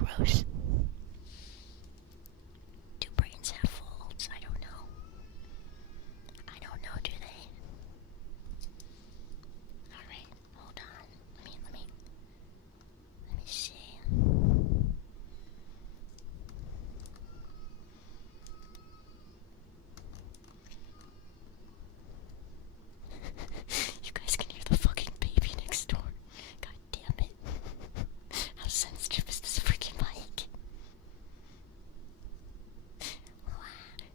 gross. Do brains have folds? I don't know. I don't know, do they? Alright, hold on. Let me see. You guys can hear the fucking baby next door. God damn it. How sensitive is this freaking mic?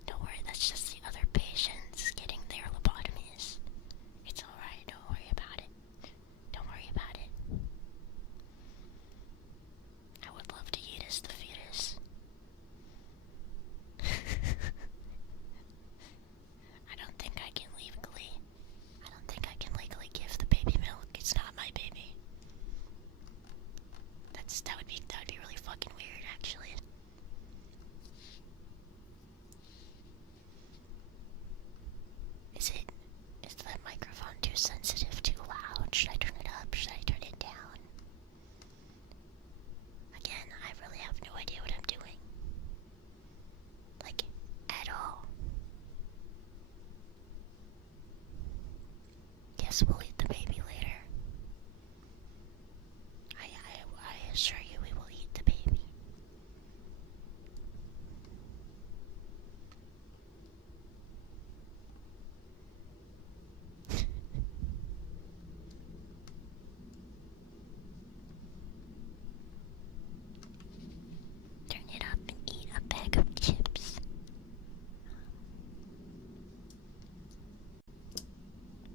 Don't worry, that's just the other patients getting their lobotomies. It's alright, don't worry about it. Don't worry about it. I would love to eat as the fetus. I don't think I can legally give the baby milk. It's not my baby. That would be really fucking weird, actually. Is the microphone too sensitive, too loud? Should I turn it up? Should I turn it down? Again, I really have no idea what I'm doing. Like, at all. Yes, we'll eat the baby later. I assure you we will eat the baby. Turn it up and eat a bag of chips.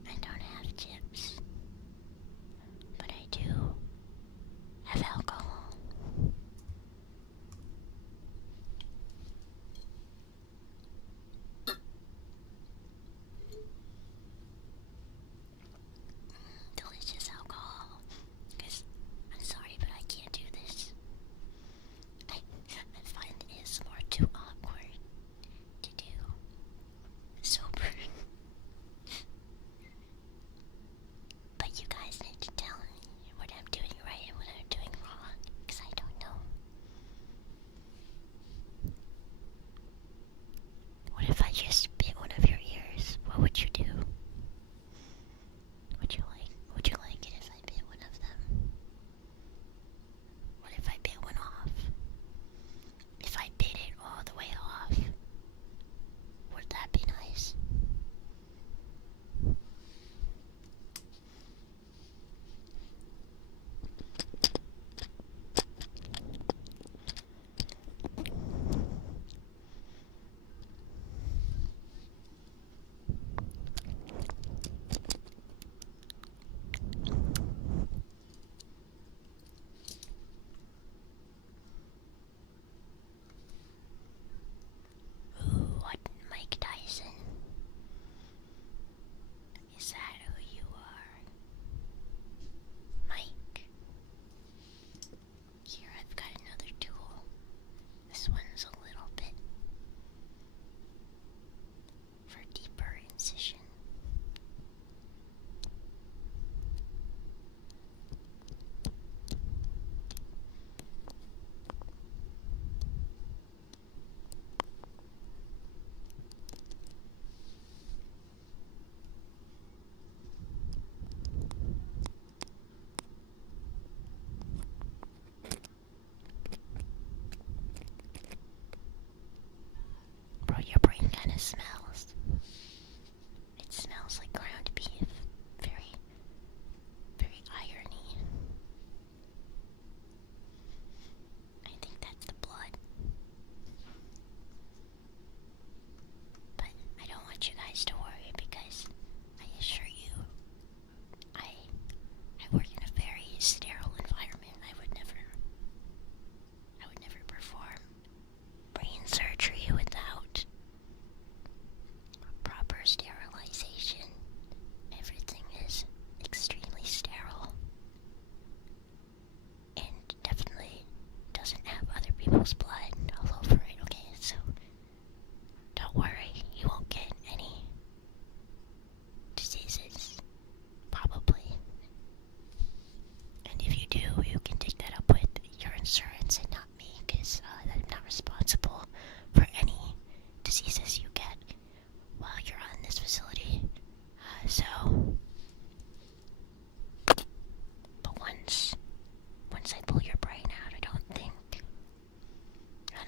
I don't have chips, but I do have alcohol. Delicious alcohol. Because, I'm sorry, but I can't do this. I find ASMR too awkward to do sober. But you guys need to tell me what I'm doing right and what I'm doing wrong, because I don't know. What if I just bit one of your ears? What would you do? Would you like it if I bit one of them? What if I bit one off? If I bit it all the way off, would that be nice? Ooh, what Mike Tyson? Is that who you are? Mike? Here, I've got another tool. This one's a little bit for deeper incision. Bro, your brain kind of smells. It smells like ground beef. Very, very irony. I think that's the blood. But I don't want you guys to worry because I assure you, I work in a very sterile environment. I would never perform brain surgery without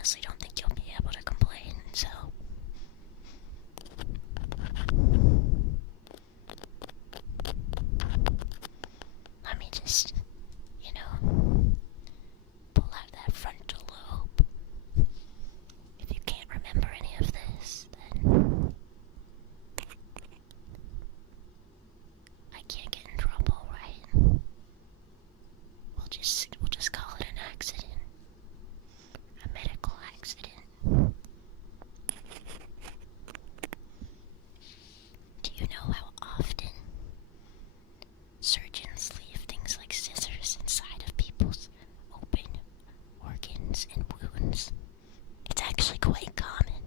honestly don't think you'll be able to complain, so. Let me just, pull out that frontal lobe. If you can't remember any of this, then I can't get in trouble, right? We'll just call it an accident. A medical accident. Do you know how often surgeons leave things like scissors inside of people's open organs and wounds? It's actually quite common.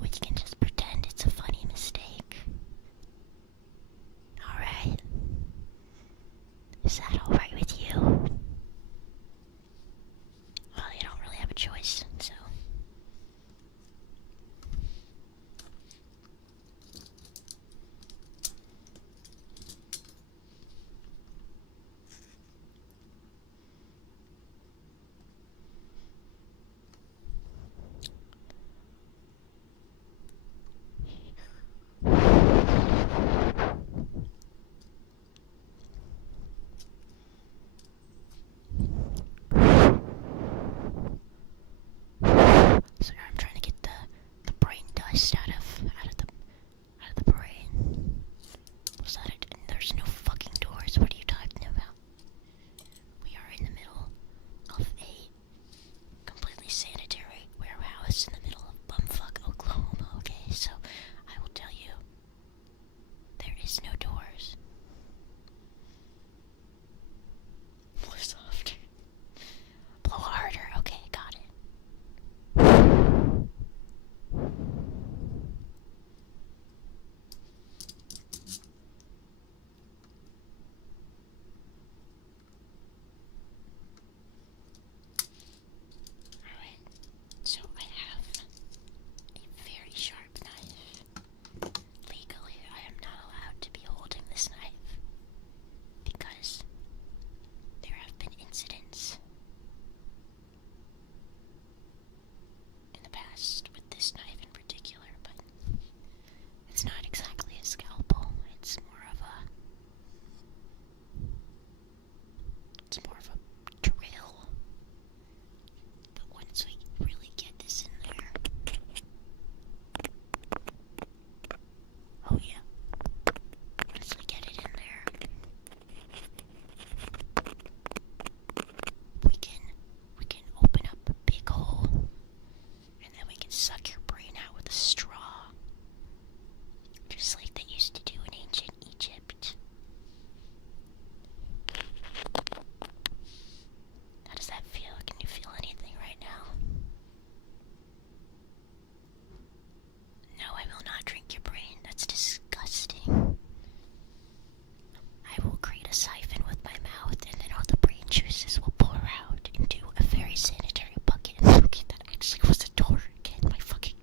We can just pretend it's a funny mistake. Alright. Is that alright with you? Well, you don't really have a choice, so. So now I'm trying to get the brain dust out of the brain. Was that it? There's no fucking doors. What are you talking about? We are in the middle of a completely sanitary warehouse in the middle of bumfuck Oklahoma, okay? So I will tell you, there is no doors. Blow softer. Blow harder. Okay, got it. Alright, so I have a very sharp knife. Legally, I am not allowed to be holding this knife because there have been incidents in the past with this knife in particular, but it's not exactly a scalpel. It's more of a drill. But once we really get this in there, oh yeah, once we get it in there, we can open up a big hole, and then we can suck your brain out with a straw, just like they used to do in ancient Egypt. How does that feel? Can you feel anything right now? No, I will not drink your brain. That's disgusting. I will create a siphon with my mouth, and then all the brain juices will pour out into a very sanitary bucket. Okay, that actually was a door again. My fucking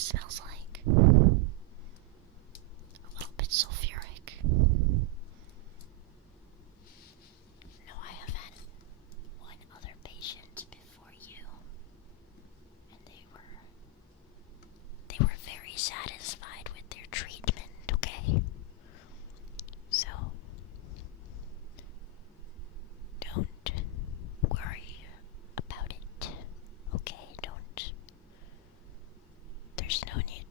smells like. A little bit sulfuric. No, I have had one other patient before you, and they were very satisfied with their treatment, okay? So don't worry about it, okay? There's no need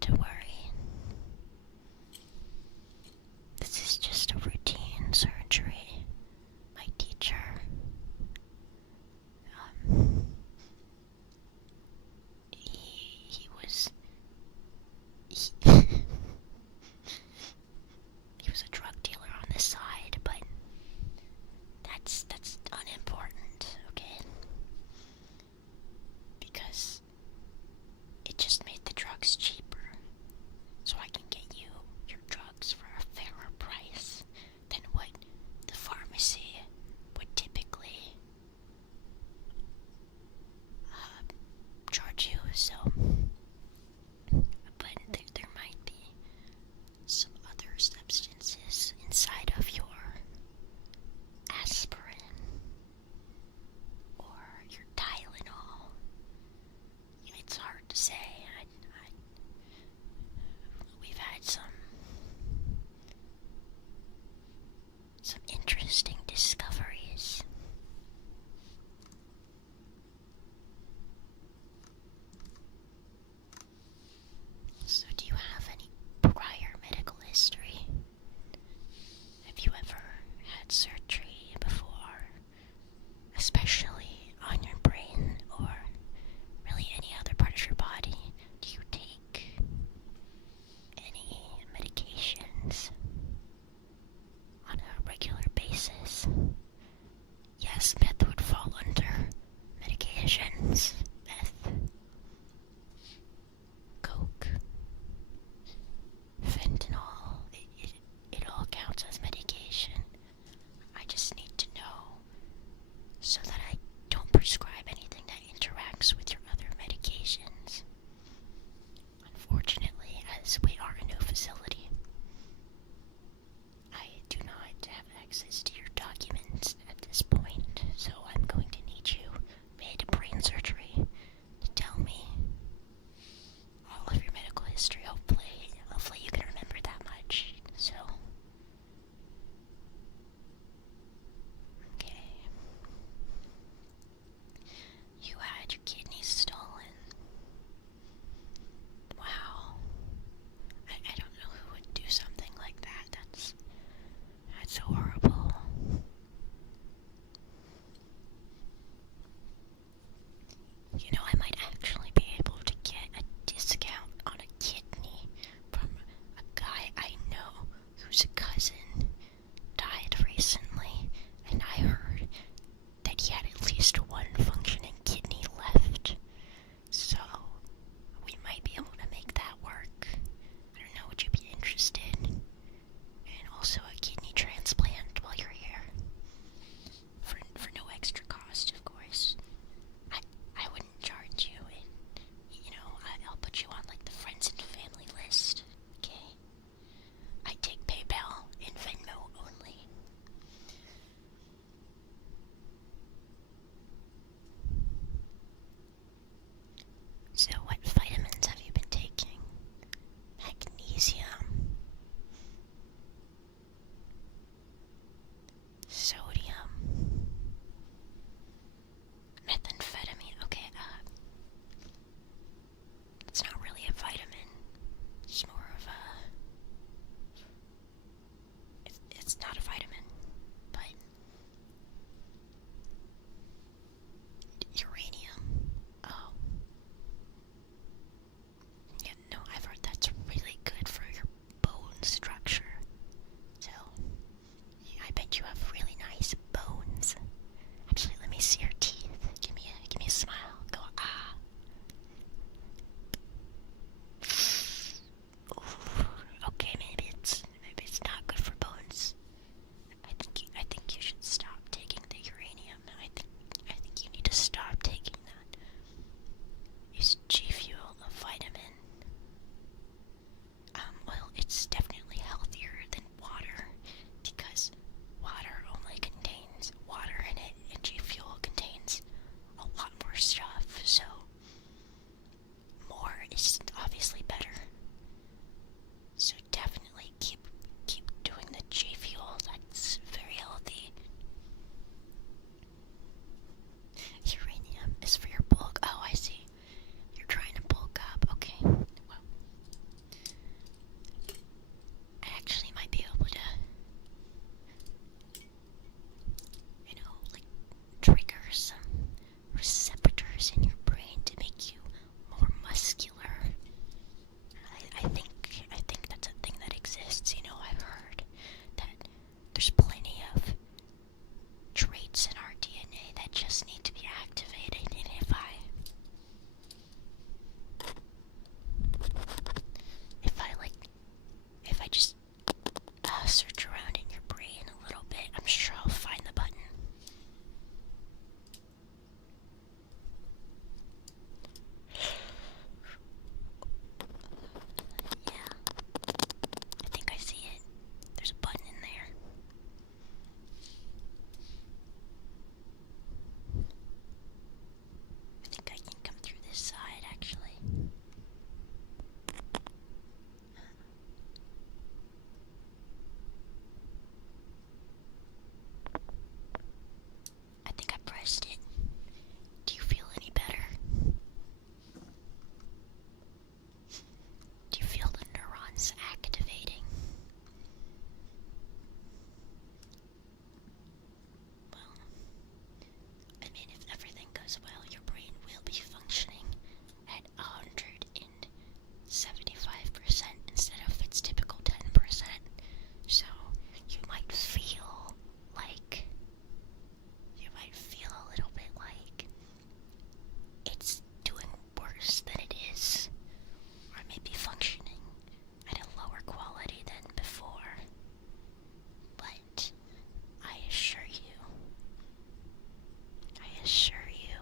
assure you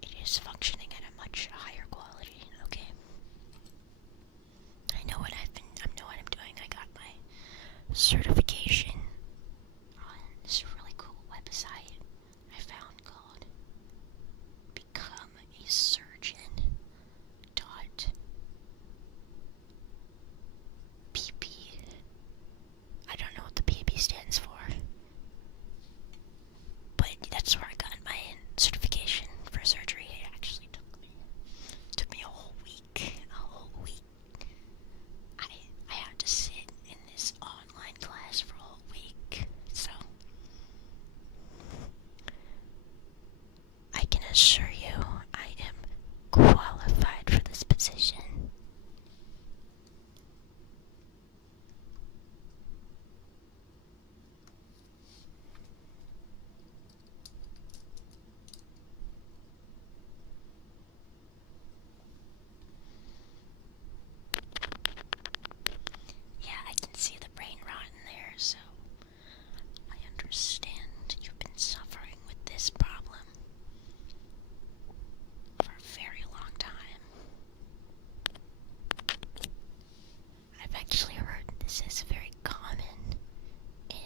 it is functioning at a much higher quality, okay? I know what I'm doing. I got my certification on this really cool website I found called Become a Surgeon .pp. I don't know what the PP stands for, but that's where I got my certification for surgery. It actually took me a whole week. I had to sit in this online class for a whole week, so I can assure you I am qualified for this position. Yeah, I can see the brain rot in there, so I understand you've been suffering with this problem for a very long time. I've actually heard this is very common in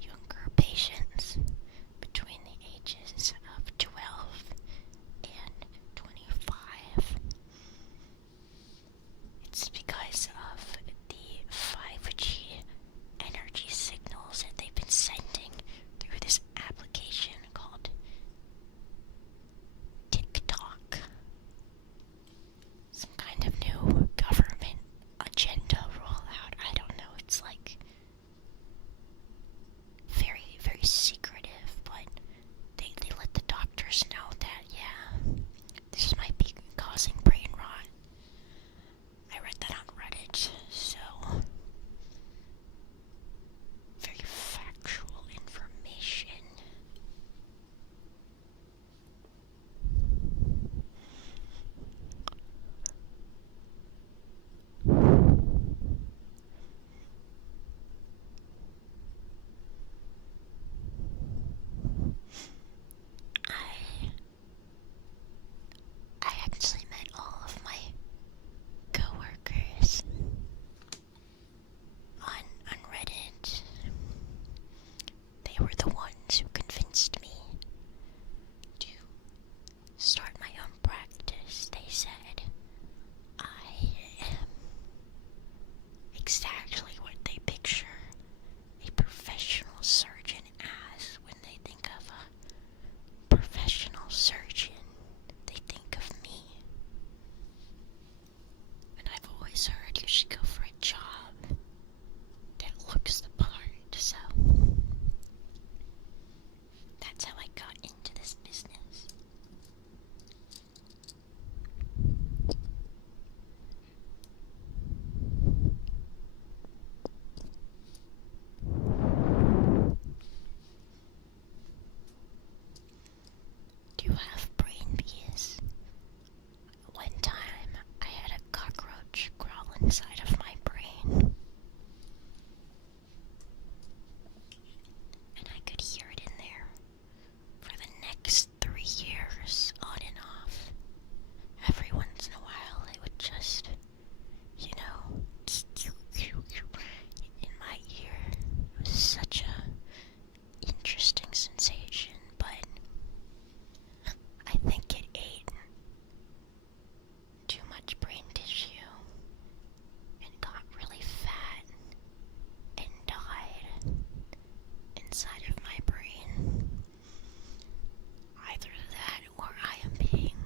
younger patients between the ages of 12 and 25. It's because of the 5G energy signals that they've been sending through this application called TikTok. Some kind of new government agenda rollout. I don't know. It's like very, very secretive, but they let the doctors know that, yeah, this might be causing brain rot. I read that on Reddit, so very factual information. I actually met all of my coworkers on Reddit. They were the ones who convinced me to start my own practice. They said I am exactly what they picture a professional surgeon as. When they think of a professional surgeon, they think of me. And I've always heard you should go for a job that looks the part, so that's how I got into this business. Do you have brain bees? One time, I had a cockroach crawl inside of my brain, and I could hear it in there for the next 3 years, on and off. Every once in a while, it would just, in my ear. It was such a interesting sensation, but I think it ate too much brain tissue and got really fat and died inside of my brain. Either that or I am being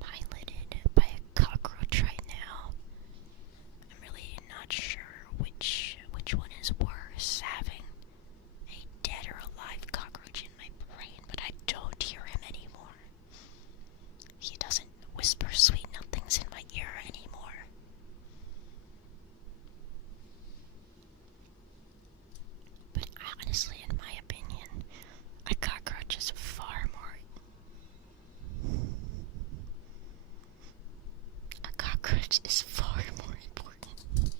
piloted by a cockroach right now. I'm really not sure which one is worse, having a dead or alive cockroach in my brain, but I don't hear him anymore. He doesn't whisper sweet nothings in my ear anymore. But honestly, in my opinion, a cockroach is far more important.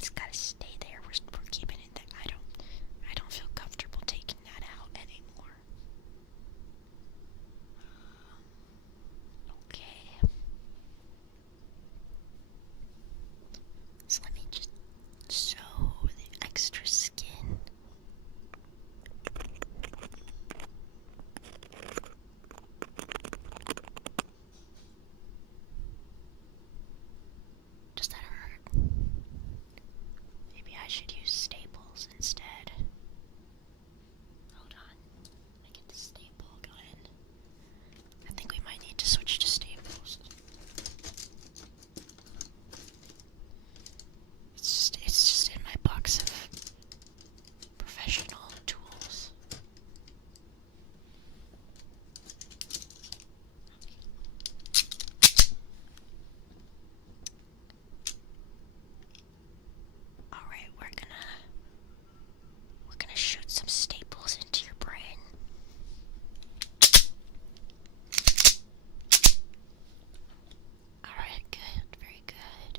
that's gotta stay there. We're keeping it there. I don't feel comfortable taking that out anymore. Okay. So let me just sew the extra skin. Does that hurt? Maybe I should use staples instead. Hold on. Let me get the staple gun. I think we might need to switch to staples. It's just in my box of professional tools. Alright, we're gonna shoot some staples into your brain. Alright, good, very good.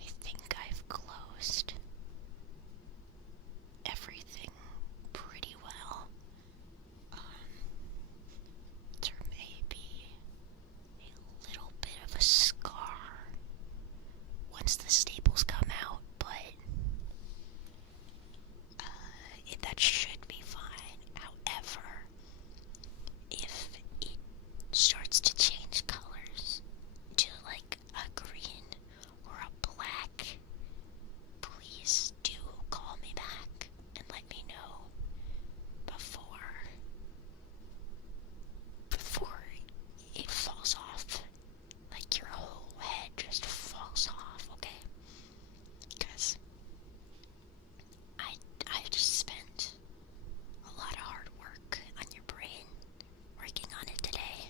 I think I've closed everything pretty well. There may be a little bit of a scar once the staples come out, but that should be fine. However, if it starts to change colors to like a green or a black, please do call me back and let me know before it falls off. Like your whole head just falls off, okay? Because I just spent a lot of hard work on your brain, working on it today.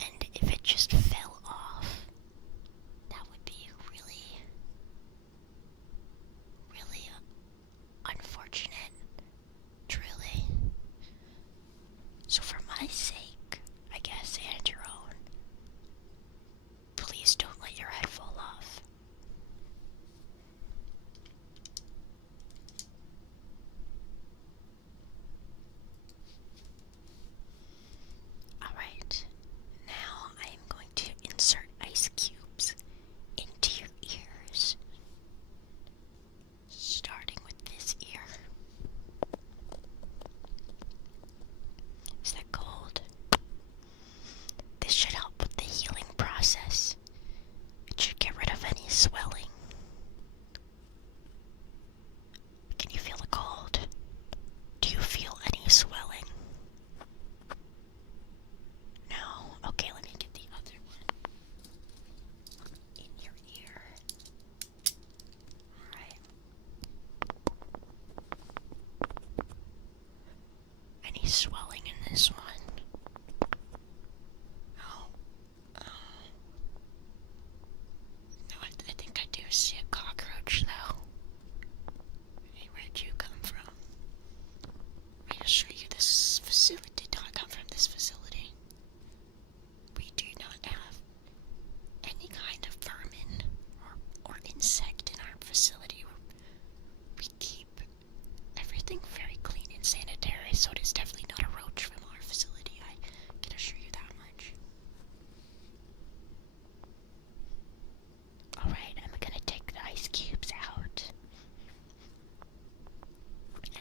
And if it just fell off, that would be really, really unfortunate, truly. So for my sake, I guess, and your own, please don't let your head fall off. Alright, now I am going to insert ice cubes into your ears. Starting with this ear. Is that cold? This should help with the healing process. It should get rid of any swelling. Can you feel the cold? Do you feel any swelling? No? Okay, let me get the other one in your ear. Alright. Any swelling in this one? No. No, I think I do see a cockroach though. Hey, where'd you come from? I assure you this facility did not come from this facility. We do not have any kind of vermin or insect in our facility. We keep everything very clean and sanitary, so it is definitely not a roach from our facility. I can assure you that much. Alright, I'm gonna take the ice cubes out.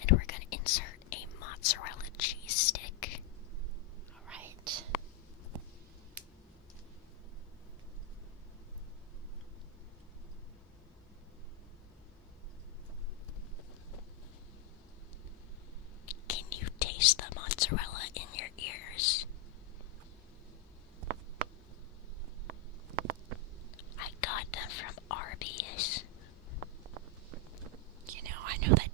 And we're gonna insert a mozzarella cheese stick. Alright. Can you taste the mozzarella in your ears? I got them from Arby's. You know, I know that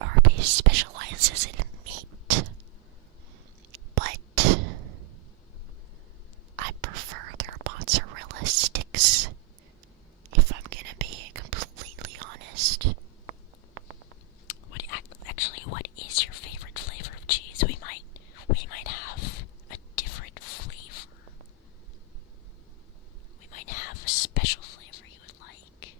Arby's specializes in meat, but I prefer their mozzarella sticks, if I'm gonna be completely honest. What is your favorite flavor of cheese? We might have a different flavor. We might have a special flavor you would like.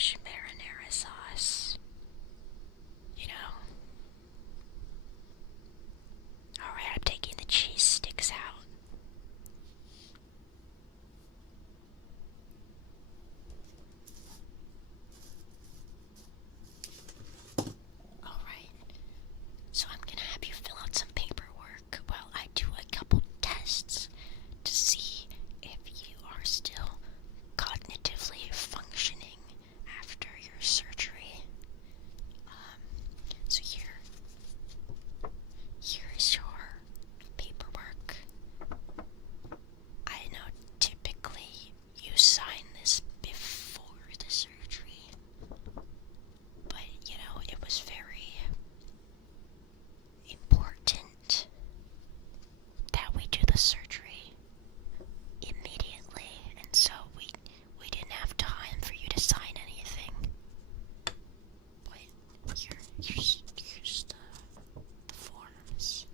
fresh marinara sauce. You know? Alright, I'm taking the cheese sticks out. Alright, so I'm gonna have you fill out some paperwork while I do a couple tests to see if you are still cognitively functioning after your surgery. So here's your paperwork. I know typically you sign this before the surgery, but you know, it was very important that we do the surgery immediately, and so we didn't have time for you to sign anything. But here's the forms.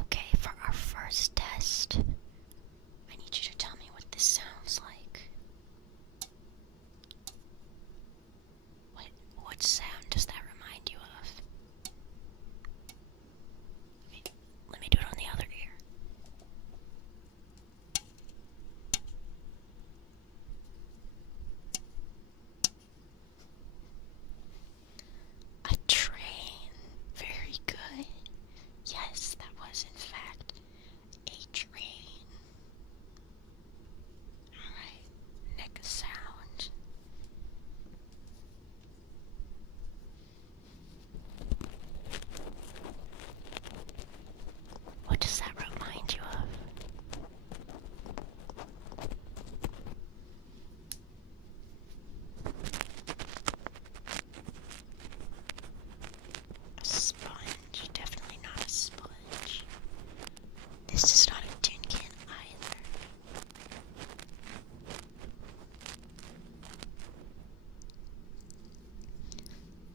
Okay, for our first test, I need you to tell me what this sounds like. What sound does that remind you of? Let me do it on the other ear. A train. Very good. Yes, that was in fact a train. Alright, next sound. What does that remind you of? A sponge. Definitely not a sponge. This is not a tin can either.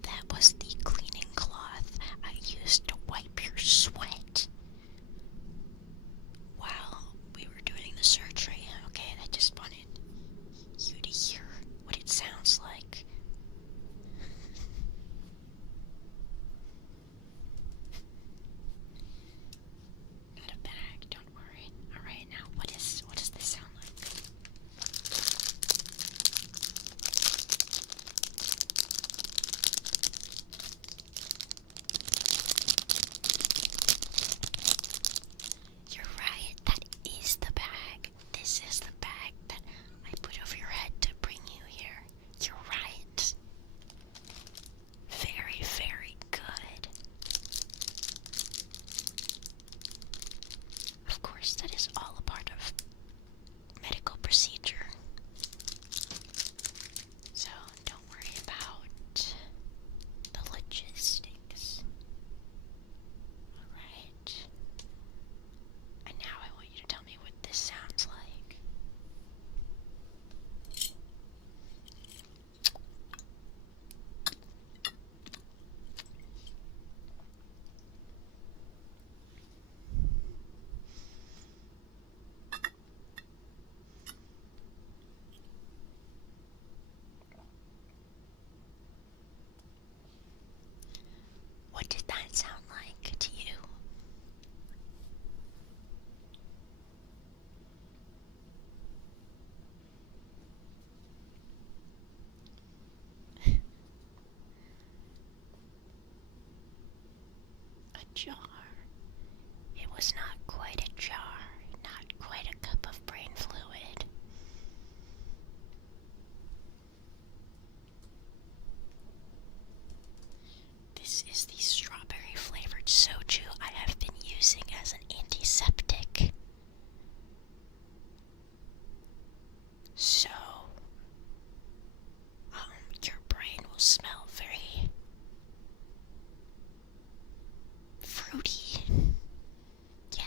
That was the cleaning cloth I used to wipe your sweat while we were doing the surgery. Okay, I just wanted you to hear what it sounds like. Not a bag, don't worry. Alright, now what does this sound like? You're right, that is the bag. This is the bag that I put over your head to bring you here. You're right. Very, very good. Of course, that is all a part of medical procedure. So don't worry about the logistics. Alright. And now I want you to tell me what this sounds like. What did that sound like to you? A jar. It was not quite a jar, not quite a cup of brain fluid. This is the strawberry flavored soju I have been using as an antiseptic. So, your brain will smell very fruity. Yeah,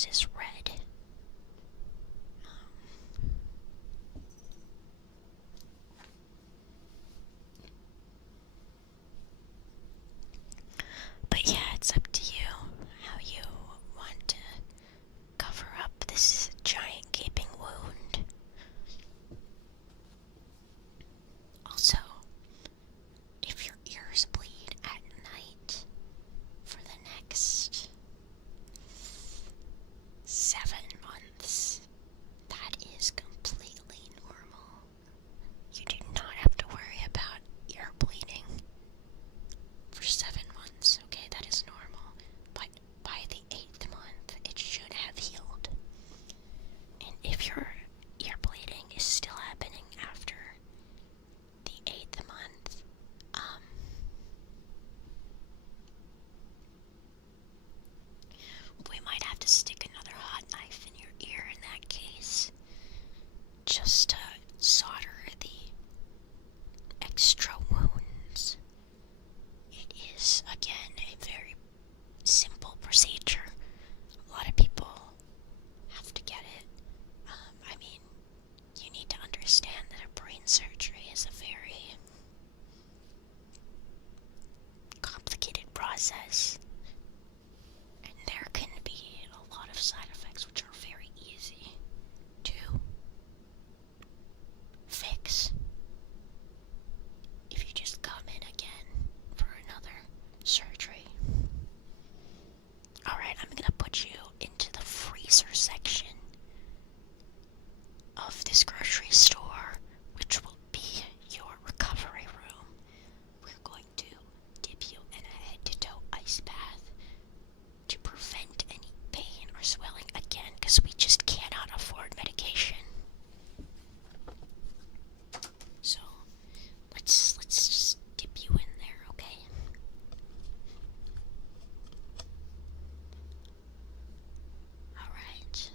this is red. But yeah, it's up to you how you want to cover up this giant gaping wound. Also, if your ears bleed at night for the next 7 months, that is completely normal. You do not have to worry about ear bleeding for 7 months, okay? That is normal. But by the 8th month, it should have healed. And if your ear bleeding is still happening after the 8th month, we might have to stick another hot knife in your ear in that case, just to solder the extra wounds. It is, again, a very simple procedure. A lot of people have to get it. I mean, you need to understand that a brain surgery is a very complicated process, and there can be a lot of side effects which are very easy to fix if you just come in again for another surgery. Alright, I'm gonna put you into the freezer section of this grocery store, which will be your recovery room. We're going to dip you in a head-to-toe ice bath to prevent any pain or swelling again, because we just cannot afford medication. So, let's just dip you in there, okay? Alright.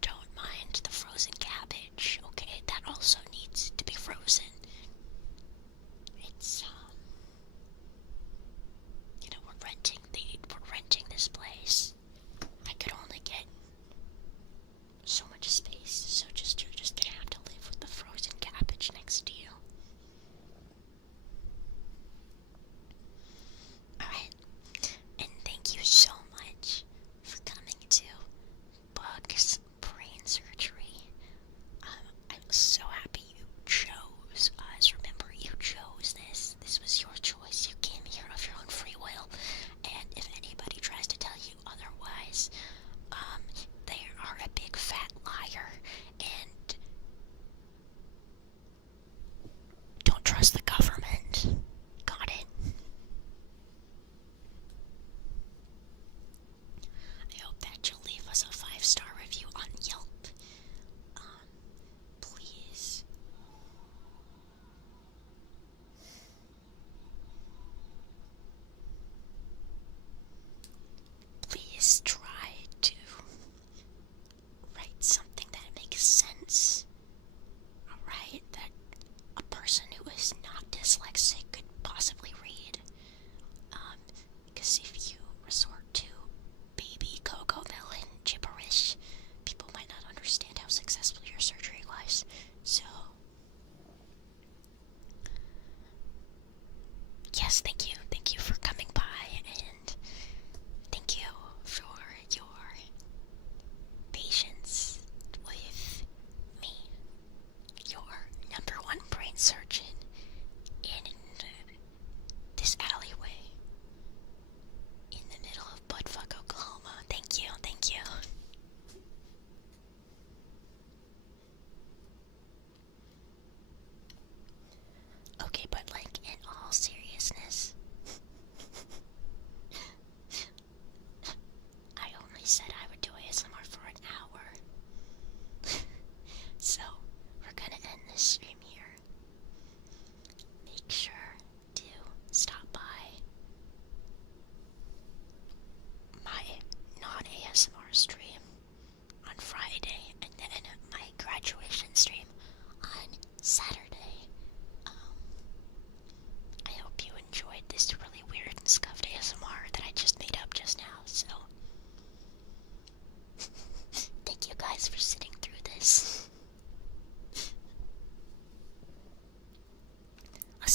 Don't mind the frozen cabbage, okay? That also needs to be frozen. It's, we're renting this place. I could only get so much space, so you're just gonna have to live with the frozen cabbage next to you. Alright, and thank you so much for coming to Bugb's brain surgery. I'm so happy you chose us. Remember, you chose this. This was your choice. You came here of your own free will. And if anybody tries to tell you otherwise, they are a big fat liar. And don't trust the government. Got it? I hope that you'll leave us a 5-star review on Yelp. Please. Please try to write something that makes sense. Alright? That a person who is not dyslexic could possibly read. Because if you resort to baby cocoa melon gibberish, people might not understand how successful your surgery was. So, yes, thank you. Thank you for coming by, and thank you for your patience with me, your #1 brain surgeon in this alleyway.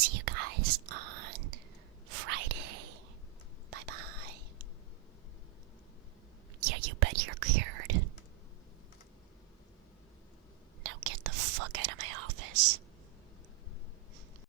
see you guys on Friday.